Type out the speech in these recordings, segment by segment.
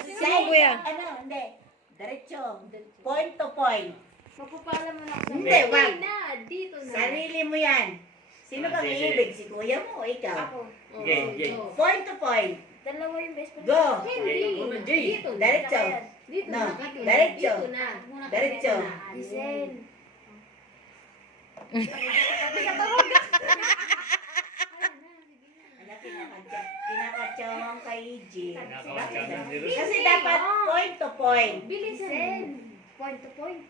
Sino kuya? Ano, hindi. Diretso. Point to point. Magpapala mo na ako. Hindi, wag. Dito na. Sarili mo yan. Sino bang iibig? Si kuya mo o ikaw? Ako. Jay. Point to point. Dalawa yung best friend. Go. Hindi. Dito na. Diretso. Dito No. na. Diretso. Dito na. Diretso. Gisel. Ano, kinakatsa mo ang kay EJ. Kinakatsa mo. Kasi dapat point to point. Gisel. Point to point.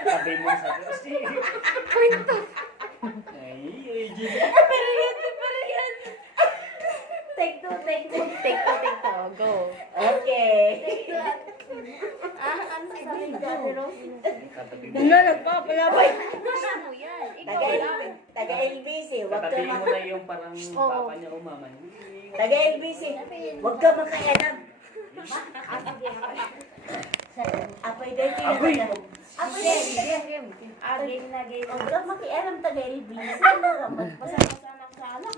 Sabi mo sa kasi. Ay, Jay. Take two. Take to. Go. Okay. Ano sasabi ni Daddy Rose? Ano, nagpapalabay. Gusto mo yan. Taga-LBC. Huwag ka Tatabihin mo na yung parang papa niya o mama niya. Taga-LBC. Huwag ka makialam. Apoy dahil pinatagam. Apoy dahil. Game na game. Huwag ka makialam taga-LBC. Masama-sama sa anak.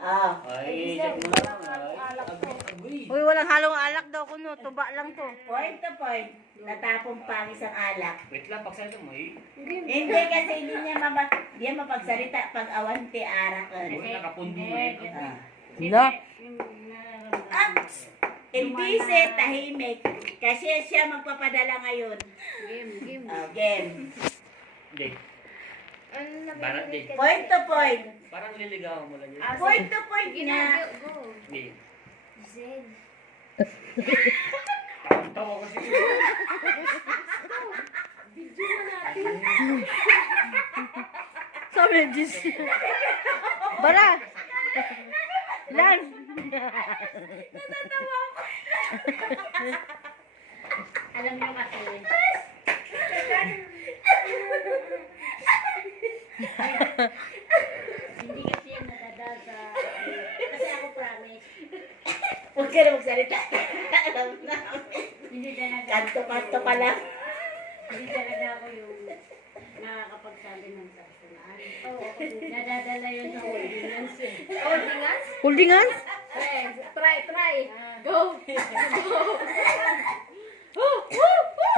Ah. Ay, check mo na lang. Ay, Uy, walang halong alak daw kuno. Tuba lang to. Point to point. Natapong pang isang alak. wait lang, pagsalita mo eh. Hindi kasi hindi niya mapagsalita pag awanti arak. Uy, nakapundi mo eh. Hala. LBC tahimik. Kasi siya magpapadala ngayon. Game. Game. Jay. Ano na Barat, Jay. Point to point. Parang liligawan mo lang yun. Point to point nga. Go. Jay. Gisel. Tawa ko sige. Video mo natin. Sabi ni Jis. Bara. Lan. Alam niyo kasi. Hindi kasi yung nadadaga. Kasi ako promise. Huwag ka na magsalita. Alam na. Hindi talaga. Kanto-kanto ka lang. Hindi talaga ako yung nakakapagsabi ng personal. Oo. Nadadala yun sa holdingans eh. Holdingans? Holdingan? Try. Go.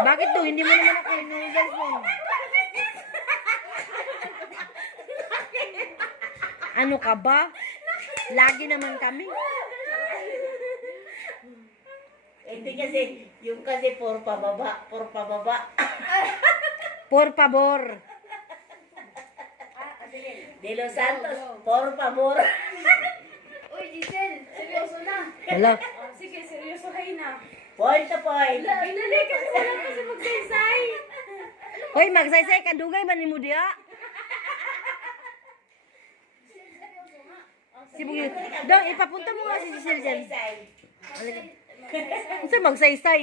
Bakit to? Hindi mo naman ako inuugal mo. Ano ka ba? Lagi naman kami. Hindi kasi, yung kasi por pababa. Por favor. De Los Santos, por favor. Uy, Giselle. Seryoso na. Hala. Sige, seryosohay na. Point to point. Binali kasi wala kasi magsaysay. Hoy, magsaysay ka. Dugay man ni mo diya. Si Bugi. Dong, ipapunta mo nga si Giselle dyan. Kasi magsaysay.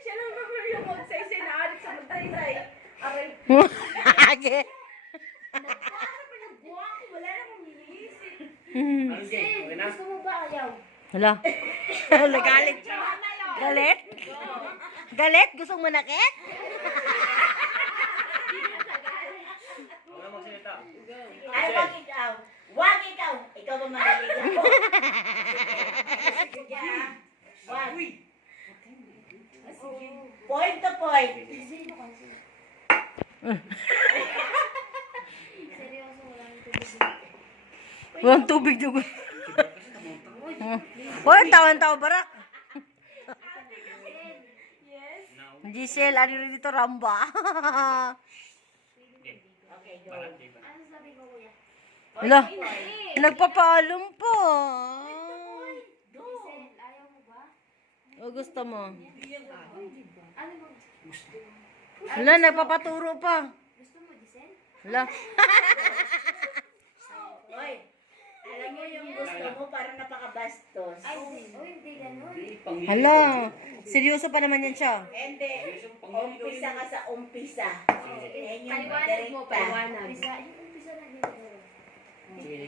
Siya lang naman yung magsaysay na adik sa magsaysay. Aray. Age. Wala namang iniisip. Ano Jay? Okay na? Gusto mo ba ayaw? Hala. Galit. Galit? Galit? Gusto mo manakit? Wala magsalita. Ano bang ikaw? Wag ikaw. Ikaw ba maliligaw? Sige ah. Wag. Point to point. Seryoso, Walang walang tubig. tubig dugo. Hoy, tawan-tawa barak. Giselle, ano rin dito ramba? Okay, go. Barat, Jay. Ano sabi ko, kuya? Hala, nagpapaalam po. Giselle, ayaw mo ba? O gusto mo? Ano mo? Hala, nagpapaturo pa. Gusto mo, Giselle? Hala. Hoy, Alam mo yung gusto mo, parang napakabastos. Hindi ganun. Hala, seryoso pa naman yan siya. Hindi. Umpisa ka sa umpisa. Yan yung Paliwanag mo, direkta. paliwanag. Yung umpisa na dito. Sige.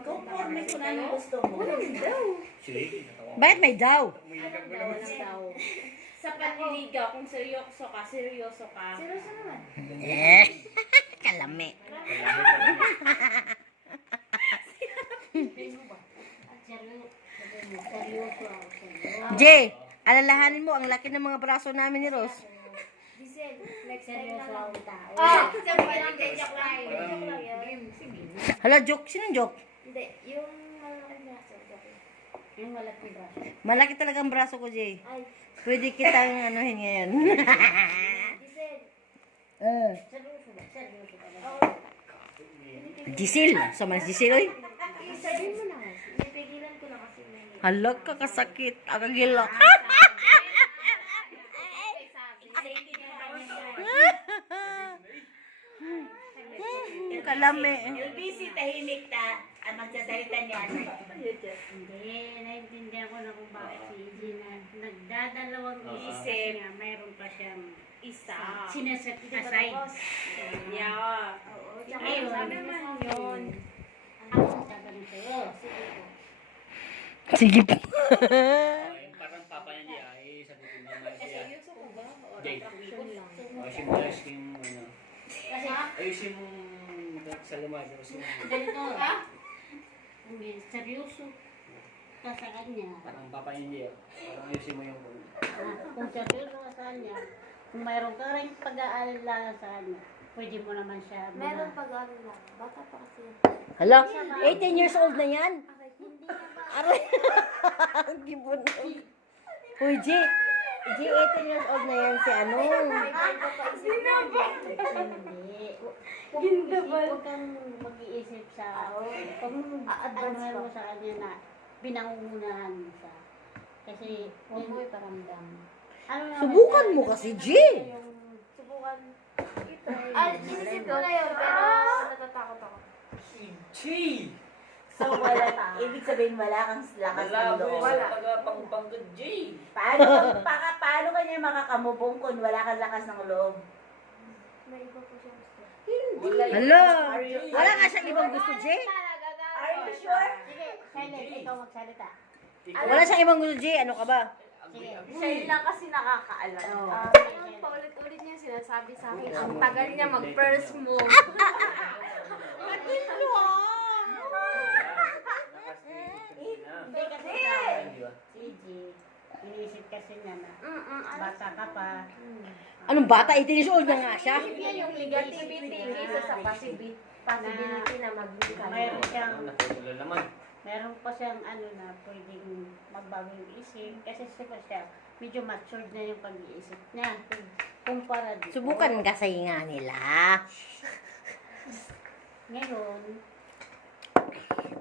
Conforme kung ano gusto mo. Sige. Bakit may daw? Sa panliligaw, kung seryoso ka. Seryoso naman. Eh, kalami. Seryoso ako sa'yo. Jay, alalahanin mo, ang laki ng mga braso namin ni Ros. Giselle, next time na lang tao. Sabi lang, joke lang. Joke lang yun. Hala, joke. Sinong joke? Hindi, yung malaking braso. Joke. Yung malaking braso. Malaki talagang braso ko, Jay. Ay, Pwede kitang anuhin ngayon. Giselle. Seryoso ba? Seryoso ka ba? Gisil. Sama si Gisil, oy. Sabihin mo na. Pipigilan ko na kasi may... Hala, kakasakit. Akagila. Kalami. Yung busy, tahimik ta. Ang magsasalita niya. Hindi, naiintindihan ko na kung bakit si Izzy na nagdadalawang isip Isip. niya. Mayroon pa siyang Isa. sineset aside. Yeah. Oo, Ayun. sabi naman yun. Ako tatanong sa'yo. Sige po. Sige po. Yung parang papa niya ay sagutin naman siya. Jay. Ayusin mo yung ano. Kasi, Ayusin mo sa lumad. ganito. Hindi, seryoso ka sa kanya. Parang papa niya. Parang ayusin mo yung Kung seryoso ka sa kanya, kung mayroon ka rin pag-aalala sa kanya, pwede mo naman siya. Meron pag-aalala. Bata pa kasi. Hala, 18 years old na yan. Hindi na ba? Aray. Ang gibon. Uy, G. G, 18 years old na yan si ano. Hindi. Huwag kang mag-iisip sa... Huwag mong advance mo sa kanya na pinangungunahan mo siya. Kasi, huwag mo iparamdam. Ano naman Subukan siya, mo kasi, G. Subukan. Ay, inisip ko na yun, pero natatakot ako. Jay! So, ibig sabihin wala kang lakas ng loob. Pagpanggad, Jay! Paano kanya makakamubong kung wala kang lakas ng loob? May iba po siya gusto. Hala. Wala nga siyang ibang gusto, G. Are you sure? Sige, silent. Ikaw magsalita. Wala siyang ibang gusto, G. Ano ka ba? Sige. Siya yun lang kasi nakakaalam. Oo. Yung paulit-ulit niya sinasabi sa akin, ang tagal niya mag-first move. Hindi kasi ikaw, si G, iniisip kasi niya na bata ka pa. Anong bata? 18 years old na nga siya. Isip niya yung negativity kaysa sa possibility na maging Mayroon siyang, Natutulo naman. meron pa siyang ano na pwedeng magbago yung isip. Kasi siya, medyo matured na yung pag-iisip niya. Kumpara dito. Subukan kasi nga nila. Ngayon,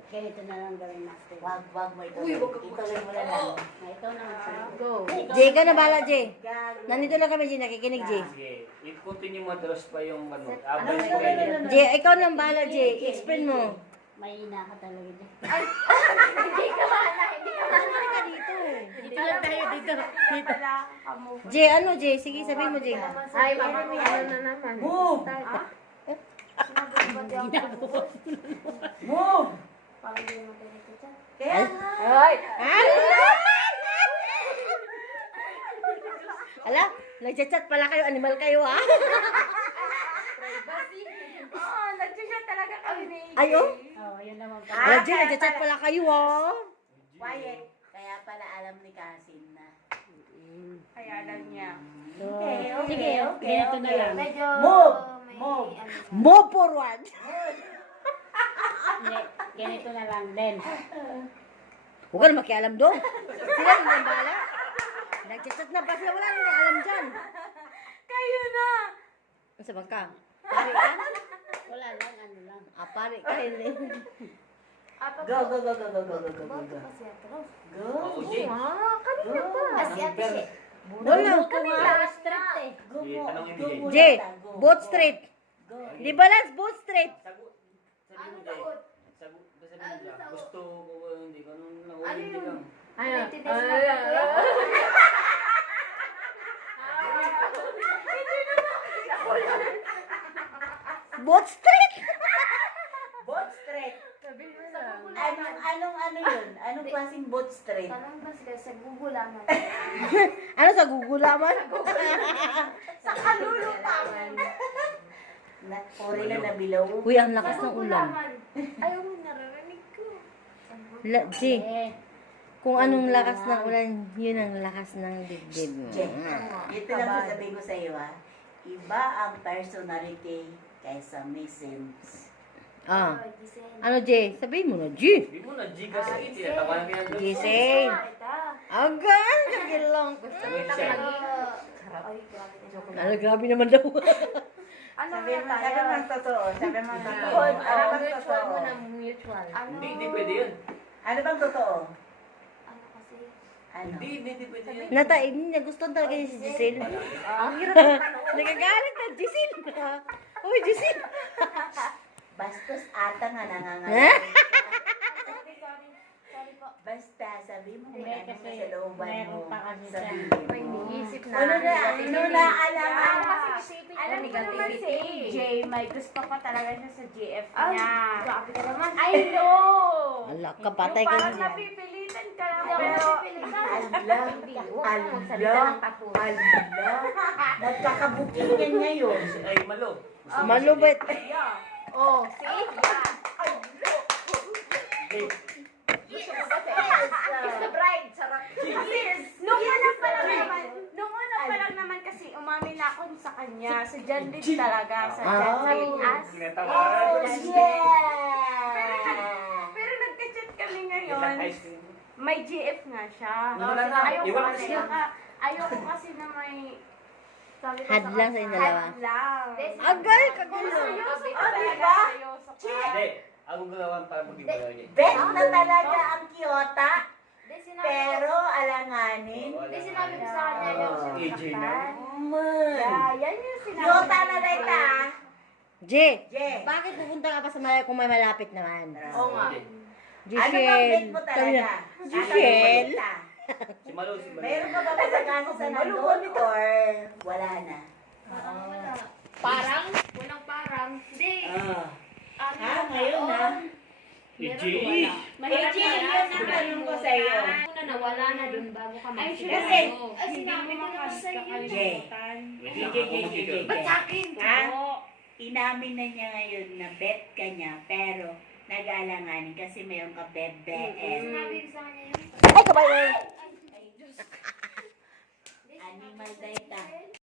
ganito na lang gawin natin. Wag mo ito. Ituloy mo na lang. Ito na lang. Go. J, ikaw na bala, J. Nandito lang kami, J. Nakikinig, J. Sige. I-continue mo address pa yung ano. Abang si Kaya. J, ikaw na bala, J. Explain mo. Mahina ka talaga dyan. Hindi ka mana, hindi ka mana. Ka dito. Dito lang tayo, dito. Dito lang. J, ano, J? Sige, sabihin mo, J. Ay, ano na naman. Move! Move! Parang di mo ganito siya. Kaya nga. Ay! Ala, nagchat-chat pala kayo. Animal kayo, ha? Oo, nag-chat talaga kami ni Ayo. Oo, yun naman pa. Ala, J, nagchat-chat pala kayo, ha? Quiet. Kaya pala alam ni Kasim na. Kaya lang niya. So, Okay, sige, ganito na lang. Medyo Move! may Move! ano siya. Move forward. Hindi, ganito na lang din. Huwag ka na makialam doon. Sila yung bala. Nagchat-chat na pa sila. Wala nang alam dyan. Kayo na! Ang sabang ka? Pare ka? Wala lang, ano lang. Pare ka. Hindi. Go, go, go, go, go, go, go, go, Bakit go. kasi ate Rose? Go! Oo, Jay. Kanina pa. Kasi ate siya. Wala. Kanina. Strict eh. Go Sige, mo. tanongin ni Go Jay. mo. J, Go. both straight. Go. Di balance, both straight. Sagot. Sabi Ano mo, Jay. sagot? Sabi sabihin nila. Gusto ko ba hindi ka nung nangulindi lang. Bot street! Boat street. Sabi mo lang. Anong yun? Anong klaseng boat street? Parang ba sila sa Google naman? Ano sa gugulaman? Sa kalulupangan. Puri na nabilaw. Uy, ang lakas ng ulan. Ayaw mo, naririnig ko. G, kung anong lakas ng ulan, yun ang lakas ng dibdib mo. Ito lang sasabihin ko sa iyo ha. Iba ang personality kaysa may sense. Ah. Giselle. Ano, G? Sabihin mo na, G. Hindi mo na G kasi tinatawanan kita doon. Giselle. Agan, kagilong. Ay, grabe. Ano, grabe naman daw. Ano Sabi na mo tayo? ang totoo. Sabi mo ang totoo. Oh, Ano bang mutual totoo? mo na mutual. Ano? Hindi pwede yun. Ano bang totoo? Ano kasi? Ano? Hindi pwede yun. Natain niya, gusto talaga niya si Giselle. Ang hirap ng tanong. Nagagalit na, Giselle. Uy, Giselle. Bastos ata nga Eh? nangangalit. Sorry po. Basta sabi mo kung Hindi, ano kasi sa looban mo. meron pa kasi siya. Sabihin May mo. iniisip na. Ano na alaman? Alam ko naman si AJ, may gusto pa talaga siya sa GF Ay, niya. grabe ka naman. I know! Ala, kapatay ka Parang niya. napipilitan ka lang, Hindi ako pero... napipilitan. Ala, Huwag kang magsalita ng tapos. ala. Nagkakabukingan ngayon. Ay, malo. Gusto mo Malubit. Oh, see? Hindi. Gusto mo ba Kiss the bride, sarap. Yes! Nung una pa lang naman kasi umamin na ako sa kanya. Sa John Reed talaga. Sa John Reed. Tinatawanan. Pero nagka-chat kami Ilang ngayon. ice cream. May GF nga siya. Wala na. Iwan kasi yan. Ayoko kasi na may Sabi ko Hadlang sa inyong dalawa. hadlang. Agay, kagilong. Seryoso Oh, talaga. diba? Seryoso ka. Hindi. Ang gagawan para mag-iwalay niya. Bet na talaga ang Kiyota, Hindi, sinabi pero alanganin. Hindi, sinabi ko sa kanya yung AJ na. sinasaktan. Yeah, yan yung sinabi. Kiyota na dita. J, Je. bakit pupunta ka pa sa malay kung may malapit naman? Oo nga. Ano bang bet Giselle. mo Sabi talaga? niya, Giselle. Si Malo, si Malo. Mayroon ka ba masagana sa nandun or wala na? Wala. Parang? Walang parang. Hindi. Ngayon na. AJ. Mahirap AJ, na yun ang tanong ko sa iyo. Una nawala na dun bago ka Ay, magsimula. Kasi, Ay, sinabi ko naman sa iyo. Je. Ba't sa akin? Inamin na niya ngayon na bet ka niya, pero nag-aalanganin kasi mayroon ka BBM. Sinabi ko sa kanya yun. Ay, kabayo. Animal